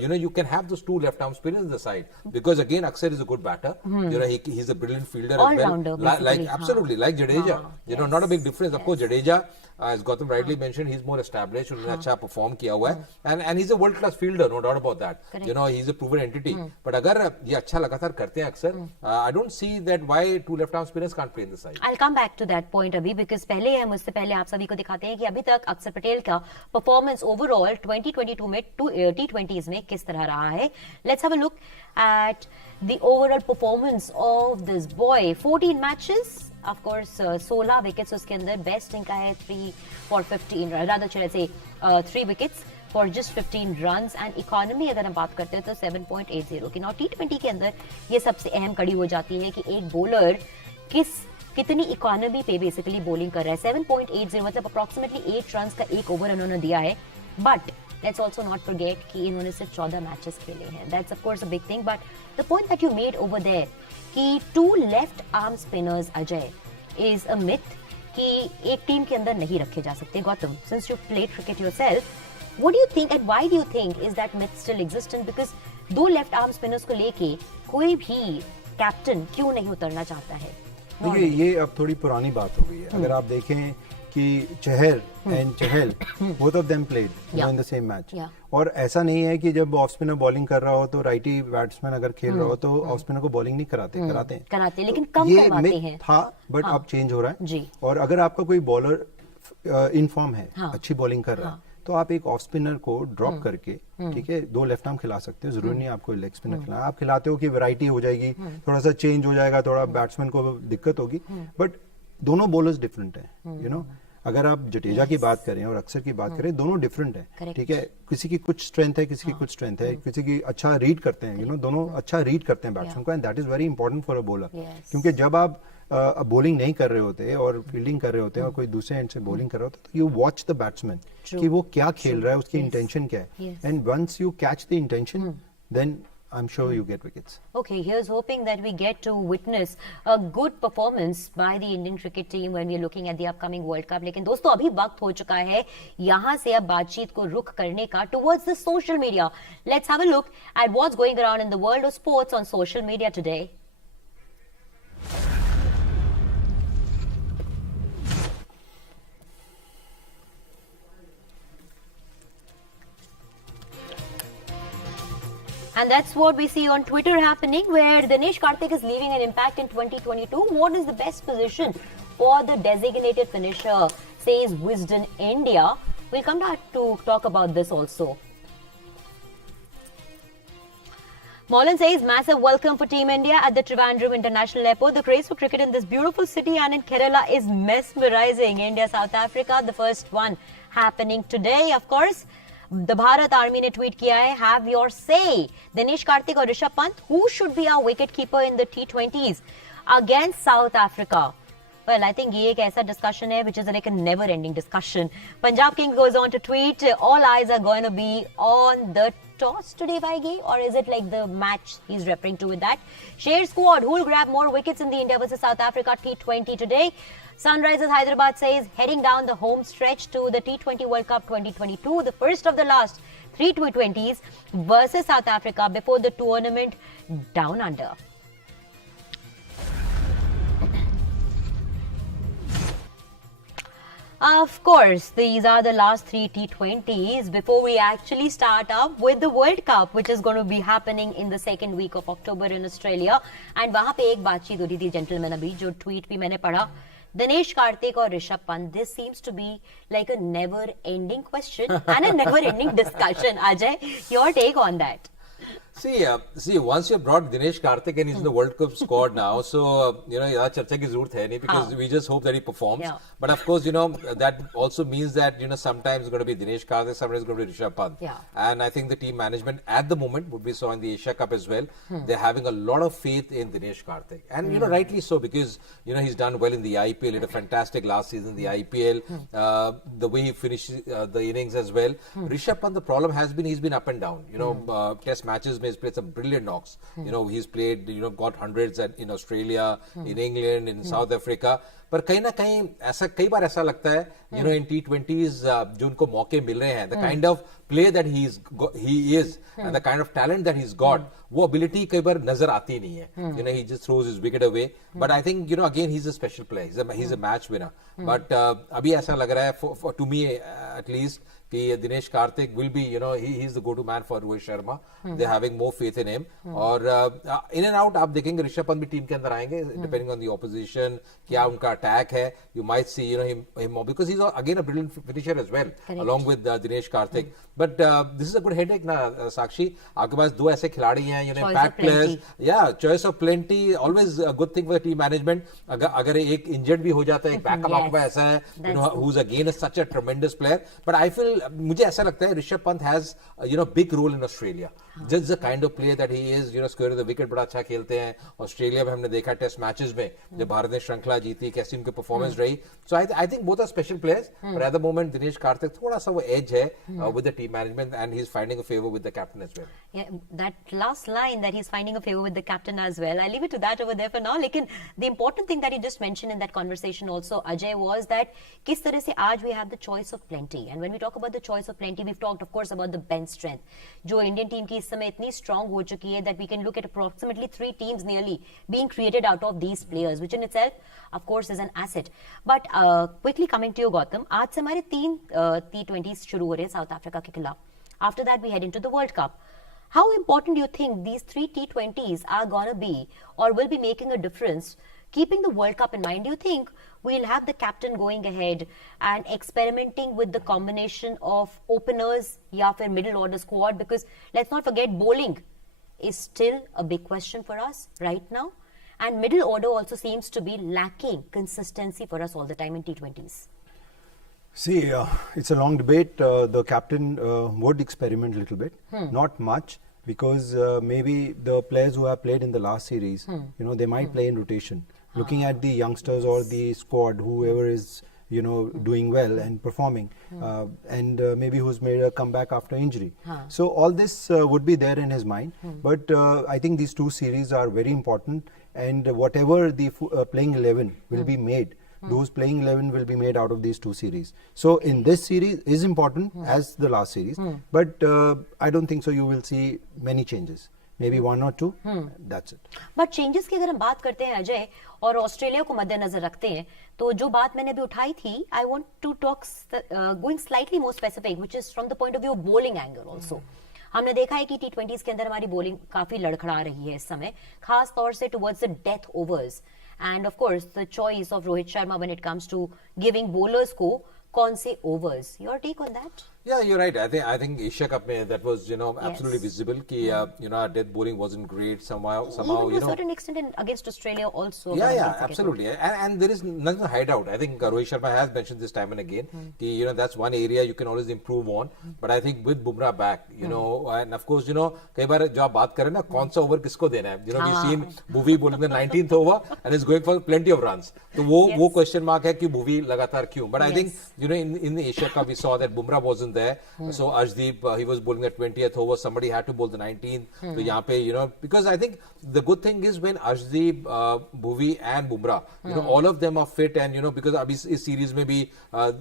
you know, you can have those two left arm spinners in the side, because again Akshar is a good batter. You know, he's a brilliant fielder as well. Like absolutely, like Jadeja. You know, not a big difference. Of course, Jadeja, as Gautam rightly mentioned, he's more established. उन्होंने अच्छा perform किया हुआ है, and he's a world class fielder, no doubt about that. Correct. You know, he's a proven entity. But अगर ये अच्छा लगातार करते हैं अक्सर, I don't see that why two left arm spinners can't play in the side. I'll come back to that point अभी, because पहले हम उससे पहले आप सभी को दिखाते हैं कि अभी तक अक्षर पटेल का परफॉर्मेंस ओवरऑल 2022 में T20s में किस तरह रहा है. Let's have a look at the overall performance of this boy. 14 matches, of course, 16 wickets उसके अंदर. बेस्ट इनका है 3 for 15, rather should I say 3 wickets for just 15 runs, and economy अगर हम बात करते हैं तो 7.80 की. नॉट T20 के अंदर ये सबसे अहम कड़ी हो जाती है कि एक बॉलर कितनी इकोनॉमी पे बेसिकली बॉलिंग कर रहा है. 7.80 मतलब अप्रोक्सीमेटली 8 रन का एक ओवर उन्होंने दिया है. But let's also not forget कि इन्होंने सिर्फ 14 मैचेस खेले हैं. That's of course a big thing, but the point that you made over there कि 2 left arm spinners Ajay is a myth कि एक टीम के अंदर नहीं रखे जा सकते. Gautam, since you played cricket yourself, what do you think and why do you think is that myth still existent? Because 2 left arm spinners को लेके कोई भी कैप्टन क्यों नहीं उतरना चाहता है? देखिए, ये अब थोड़ी पुरानी बात हो गई है. अगर आप देखें कि Chahal and Chahal both of them played in the same match. और ऐसा नहीं है कि जब ऑफ स्पिनर बॉलिंग कर रहा हो तो राइटी बैट्समैन अगर खेल रहा हो तो ऑफ स्पिनर को बॉलिंग नहीं कराते, लेकिन कम करवाते हैं. था, बट अब चेंज हो रहा है. और अगर आपका कोई बॉलर इन फॉर्म है, अच्छी बॉलिंग कर रहा है, तो तो आप एक ऑफ स्पिनर को ड्रॉप करके, ठीक है, 2 लेफ्ट आर्म खिला सकते हो, जरूरी नहीं आपको लेग स्पिनर खिलाना, आप खिलाते हो कि वैरायटी हो जाएगी, थोड़ा सा चेंज हो जाएगा, थोड़ा बैट्समैन को दिक्कत होगी, बट दोनों बॉलर्स डिफरेंट है, यू नो। अगर आप जडेजा की बात करें और अक्सर की बात करें, दोनों डिफरेंट है, ठीक है, किसी की कुछ स्ट्रेंथ है, किसी की कुछ स्ट्रेंथ है, किसी की अच्छा रीड करते हैं, यू नो, दोनों अच्छा रीड करते हैं बैट्समैन को, and that is very important for a bowler, क्योंकि जब आप बॉलिंग नहीं कर रहे होते और फील्डिंग कर रहे होते हैं और कोई दूसरे एंड से बॉलिंग कर रहे होते, तो यू वॉच द बैट्समैन कि वो क्या खेल रहा है, उसकी इंटेंशन क्या है, and once you catch the intention, then I'm sure you get wickets. Okay, here's hoping that we get to witness a good performance by the Indian cricket team when we're looking at the upcoming World Cup. लेकिन दोस्तों अभी वक्त हो चुका है यहाँ से अब बातचीत को रुख करने का towards the social media. Let's have a look at what's going around in the world of sports on social media today. And that's what we see on Twitter happening, where Dinesh Karthik is leaving an impact in 2022. What is the best position for the designated finisher, says Wisdom India. We'll come back to talk about this also. Molan says, massive welcome for Team India at the Trivandrum International Airport. The craze for cricket in this beautiful city and in Kerala is mesmerizing. India-South Africa, the first one happening today, of course. The Bharat Army ने tweet किया है, have your say. Dinesh Karthik और Rishabh Pant, who should be our wicket keeper in the T20s against South Africa? Well, I think ये एक ऐसा discussion है which is like a never-ending discussion. Punjab King goes on to tweet, all eyes are going to be on the toss today, Vaigi, or is it like the match he's referring to with that? Share squad, who will grab more wickets in the India versus South Africa T20 today? Sunrisers Hyderabad says, heading down the home stretch to the T20 World Cup 2022, the first of the last 3 T20s versus South Africa before the tournament down under. Of course, these are the last 3 T20s before we actually start up with the World Cup, which is going to be happening in the second week of October in Australia. And वहाँ पे एक बातचीत हो रही थी gentlemen अभी जो tweet भी मैंने पढ़ा, Dinesh Karthik or Rishabh Pant, this seems to be like a never-ending question and a never-ending discussion. Ajay, your take on that? See, once you brought Dinesh Karthik and he's in the World Cup squad now, so, यहाँ चर्चा की जरूरत है नहीं, because we just hope that he performs. Yeah. But of course, that also means that, sometimes it's going to be Dinesh Karthik, sometimes it's going to be Rishabh Pant. Yeah. And I think the team management at the moment, what we saw in the Asia Cup as well, they're having a lot of faith in Dinesh Karthik. And, rightly so, because, he's done well in the IPL, he had a fantastic last season in the IPL, the way he finished the innings as well. Rishabh Pant, the problem has been, he's been up and down. Test matches, he's played some brilliant knocks. He's played, got hundreds in Australia, in England, in South Africa. पर कहीं ना कहीं ऐसा कई बार ऐसा लगता है इन T20s जो उनको मौके मिल रहे हैं, the kind of play that he is and the kind of talent that he's got, वो ability कई बार नजर आती नहीं है. He just throws his wicket away. But I think again he's a special player. He's a match winner. But अभी ऐसा लग रहा है to me at least कि Dinesh Karthik will be, he's the go-to man for Rohit Sharma. They're having more faith in him. और in and out आप देखेंगे ऋषभ पंत भी टीम के अंदर आएंगे, depending on the opposition, क्या उनका attack है. You might see, him because he's again a brilliant finisher as well, along with Dinesh Karthik. But this is a good headache ना साक्षी. आपके पास दो ऐसे खिलाड़ी हैं, impact players. Yeah, choice of plenty. Always a good thing for the team management. अगर एक injured भी हो जाता है, एक backup आपके पास ऐसा है, who's again such a tremendous player. But I feel मुझे ऐसा लगता है Rishabh Pant has big role in Australia. Just the kind of player that he is, square the wicket बड़ा अच्छा खेलते हैं. ऑस्ट्रेलिया में हमने देखा टेस्ट मैचेस में जब भारत ने श्रृंखला जीती, कैसी उनकी परफॉर्मेंस रही. So I think both are special players. But at the moment Dinesh Karthik थोड़ा सा वो edge है with the team management, and he's finding a favor with the captain as well. Yeah, that last line that he's finding a favor with the captain as well, I leave it to that over there for now. लेकिन the important thing that he just mentioned in that conversation also, Ajay, was that किस तरह से आज we have the choice of plenty. And when we talk about the choice of plenty, we've talked of course about the bench strength. जो Indian team की इस समय इतनी strong हो चुकी है that we can look at approximately 3 teams nearly being created out of these players, which in itself of course is an asset. But quickly coming to you, Gautam, आज से हमारे 3 T20s शुरू हो रहे हैं साउथ अफ्रीका के खिलाफ. After that we head into the World Cup. How important do you think these 3 T20s are going to be or will be making a difference keeping the World Cup in mind, do you think we'll have the captain going ahead and experimenting with the combination of openers या फिर middle order squad? Because let's not forget, bowling is still a big question for us right now, and middle order also seems to be lacking consistency for us all the time in T20s. See, it's a long debate. The captain would experiment a little bit, not much, because maybe the players who have played in the last series, they might play in rotation. Looking at the youngsters or the squad, whoever is, doing well and performing, and maybe who's made a comeback after injury. So all this would be there in his mind. But I think these two series are very important, and whatever the playing 11 will be made, those playing 11 will be made out of these two series. So in this series is important as the last series, but I don't think so you will see many changes. Maybe one or two, that's it. But changes की अगर हम बात करते हैं अजय और Australia को मद्देनजर रखते हैं, तो जो बात मैंने अभी उठाई थी, I want to talk going slightly more specific, which is from the point of view of bowling angle also. हमने देखा है कि T20s के अंदर हमारी बॉलिंग काफी लड़खड़ा रही है इस समय, खास तौर से towards the death overs, and of course the choice of Rohit Sharma when it comes to giving bowlers को कौन से overs. Your take on that? Yeah, you're right. I think Asia Cup mein that was absolutely visible ki our death bowling wasn't great somehow even to a certain extent against Australia also. Yeah, absolutely. And there is nothing to hide out. I think Rohit Sharma has mentioned this time and again ki that's one area you can always improve on. But I think with Bumrah back, and of course कई बार जो आप बात करें ना कौन सा over किसको देना है, we've seen Bhuvi bowling the 19th over and is going for plenty of runs. तो वो question mark है कि Bhuvi लगातार क्यों? But I think in the Asia Cup we saw that Bumrah wasn't there. So Arshdeep, he was bowling the 20th over, somebody had to bowl the 19th. So यहाँ पे because I think the good thing is when Arshdeep, Bhuvi and Bumrah, all of them are fit, and because अभी इस series में भी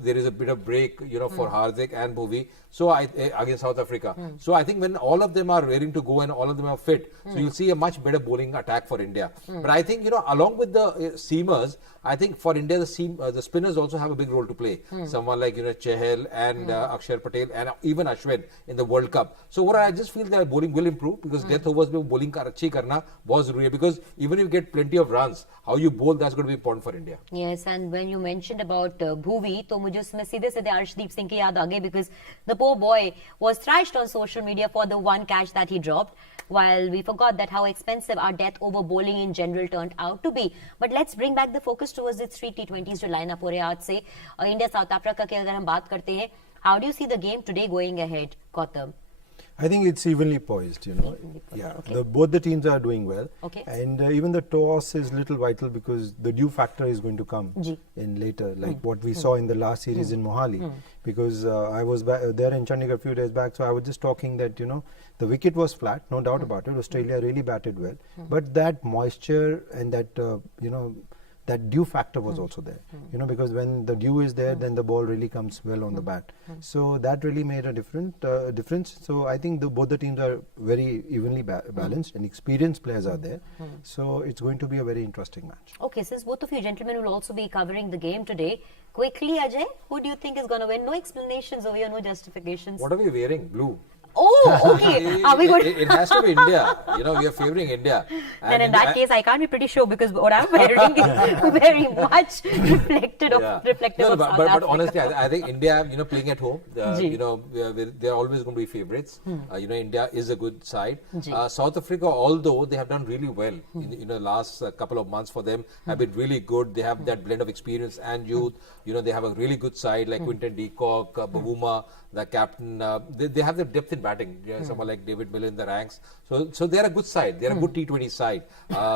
there is a bit of break for Hardik and Bhuvi, so against South Africa. So I think when all of them are raring to go and all of them are fit, so you'll see a much better bowling attack for India. But I think along with the seamers, I think for India the spinners also have a big role to play. Someone like Chahal and Akshar Patel and even Ashwin in the World Cup. So what I just feel that bowling will improve, because death overs में bowling अच्छी करना बहुत जरूरी है, because even if you get plenty of runs, how you bowl, that's going to be important for India. Yes, and when you mentioned about Bhuvi, तो मुझे उसमें सीधे Arshdeep Singh की याद आ गई, because the poor boy was thrashed on social media for the one catch that he dropped, while we forgot that how expensive our death over bowling in general turned out to be. But let's bring back the focus towards the three T20s जो lineup हो रहे हैं आज से. India South Africa की अगर हम बात करते हैं, how do you see the game today going ahead, Gautam? I think it's evenly poised, Yeah, okay. Both the teams are doing well. Okay. And even the toss is little vital, because the dew factor is going to come in later, like what we saw in the last series in Mohali. Because I was there in Chandigarh a few days back, so I was just talking that, the wicket was flat, no doubt about it. Australia really batted well. But that moisture and that, that dew factor was also there, because when the dew is there, then the ball really comes well on the bat. So that really made a difference. So I think both the teams are very evenly balanced, and experienced players are there. So it's going to be a very interesting match. Okay, since both of you gentlemen will also be covering the game today, quickly Ajay, who do you think is going to win? No explanations over here, no justifications. What are we wearing? Blue. Oh, okay. Are we going? It has to be India. We are favouring India. Then in that case, I can't be pretty sure, because what I'm wearing is very much reflective of South Africa. But honestly, I think India, playing at home, they're always going to be favourites. India is a good side. South Africa, although they have done really well in the last couple of months for them, have been really good. They have that blend of experience and youth. They have a really good side like Quinton de Kock, Bavuma, the captain. They have the depth in batting. Someone like David Miller in the ranks. So they're a good side. They're a good T20 side.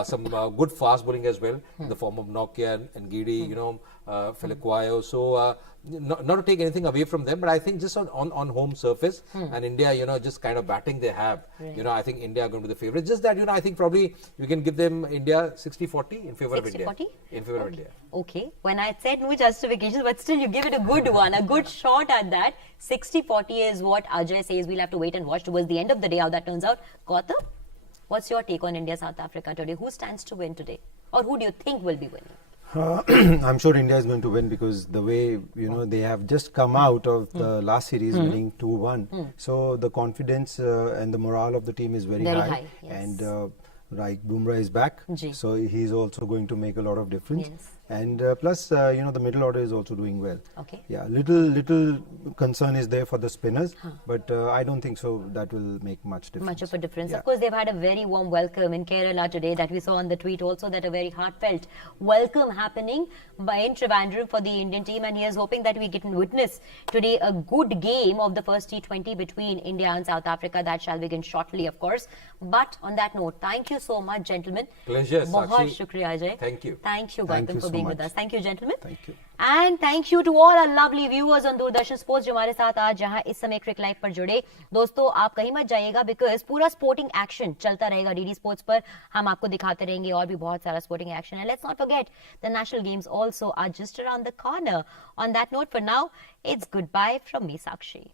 Some good fast bowling as well in the form of Nokia and Gidi, Feliquayo. So not to take anything away from them, but I think just on home surface and India, just kind of batting they have, I think India are going to be the favourite. Just that, I think probably you can give them India 60-40 in favour of India. 60-40? In favour of India. Okay. When I said no justifications, but still you give it a good one, a good shot at that. 60-40 is what Ajay says. We'll have to wait and watch towards the end of the day how that turns out. Gautam, what's your take on India South Africa today? Who stands to win today? Or who do you think will be winning? I'm sure India is going to win, because the way they have just come out of the last series winning 2-1, so the confidence and the morale of the team is very high. Yes. And Like Bumrah is back, Ji. so he's also going to make a lot of difference. Yes. And plus, the middle order is also doing well. Okay. Yeah, little concern is there for the spinners, but I don't think so that will make much difference. Much of a difference. Yeah. Of course, they've had a very warm welcome in Kerala today that we saw on the tweet also, that a very heartfelt welcome happening in Trivandrum for the Indian team, and he is hoping that we get to witness today a good game of the first T20 between India and South Africa. That shall begin shortly, of course. But on that note, thank you so much, gentlemen. Pleasure, Bahut Sakshi. shukriya, Ajay. Thank you. Thank you, Thank Gautam, you for so being with much. us. Thank you, gentlemen. Thank you. And thank you to all our lovely viewers on Doordarshan sports जो हमारे साथ आज जहां इस समय क्रिक live पर जुड़े। दोस्तों आप कहीं मत जाइएगा, बिकॉज पूरा स्पोर्टिंग एक्शन चलता रहेगा डीडी स्पोर्ट्स पर। हम आपको दिखाते रहेंगे और भी बहुत सारा स्पोर्टिंग एक्शन है। Let's not forget the national games also are just around the corner. On that note, for now it's good bye from me, Sakshi.